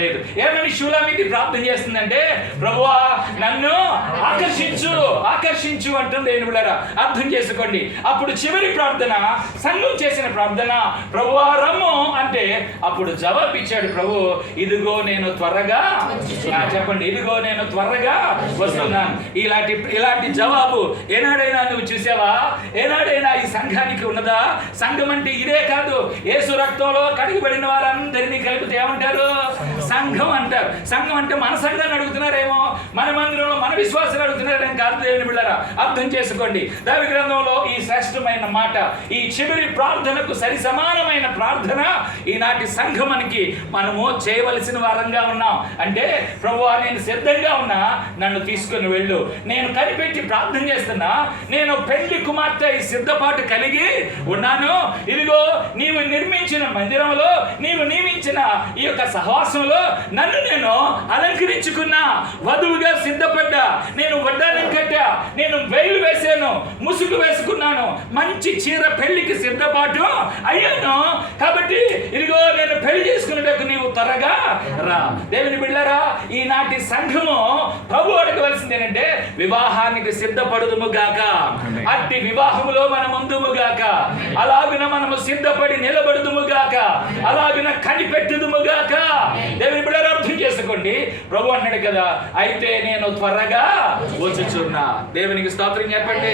లేదు. ఏమని షూలామితి ప్రార్థన చేస్తుందంటే, ప్రభువా నన్ను ఆకర్షించు అంటుంది. దేవుని బిడ్డలారా అర్థం చేసుకోండి. అప్పుడు చివరి ప్రార్థన, సంఘం చేసిన ప్రార్థన, ప్రభువా రమ్ము అంటే అప్పుడు జవాబు ఇచ్చాడు ప్రభు, ఇదిగో నేను త్వరగా, చెప్పండి, ఇదిగో నేను త్వరగా వస్తున్నాను. ఇలాంటి జవాబు ఏనాడైనా నువ్వు చూసావా? ఏనాడైనా ఈ సంఘానికి ఉన్నదా? సంఘం అంటే ఇదే కాదు. యేసు రక్తంలో కడిగిబడిన వారందరినీ కలిపితే ఏమంటారు? సంఘం అంటారు. సంఘం అంటే మన సంఘాన్ని అడుగుతున్నారేమో, మన మందిరంలో మన విశ్వాసాలు అడుగుతున్నారేమో కాదు. దేవుని బిడ్డలారా అర్థం చేసుకోండి. దైవ గ్రంథంలో ఈ శ్రేష్టమైన మాట, ఈ చివరి ప్రార్థనకు సరి సమానమైన ప్రార్థన ఈనాటి సంఘమానికి మనము చేయవలసిన వారంగా ఉన్నాం. అంటే ప్రభువా నేను సిద్ధంగా ఉన్నా, నన్ను తీసుకుని వెళ్ళు. నేను కనిపెట్టి ప్రార్థన చేస్తున్నా, నేను పెళ్లి కుమార్తె సిద్ధపాటు కలిగి ఉన్నాను. ఇదిగో నీవు నిర్మించిన మందిరంలో, నీవు నియమించిన ఈ యొక్క సహవాసంలో నన్ను నేను అలంకరించుకున్నా, వధువుగా సిద్ధపడ్డా, నేను వడ్డానం కట్టా, నేను బయలు వేసాను, ముసుగు వేసుకున్నాను, మంచి చీర పెళ్లికి సిద్ధపాటు అయ్యాను. కాబట్టి ఇదిగో నేను పెళ్లి చేసుకునేటకు నీవు త్వరగా రా. దేవుని బిడ్డలారా ఈనాటి సంఘము ప్రభు అడగవలసింది ఏంటంటే, వివాహానికి సిద్ధపడుదుము గాక, అట్టి వివాహములో మనం ఉందుము గాక, అలాగున మనము సిద్ధపడి నిలబడుదుము గాక, అలాగున కనిపెట్టుదుము గాక. దేవుని బిడ్డలారా అర్థం చేసుకోండి. ప్రభు అన్నాడు కదా, అయితే నేను త్వరగా వచ్చుచున్నా. దేవునికి స్తోత్రం చెప్పండి.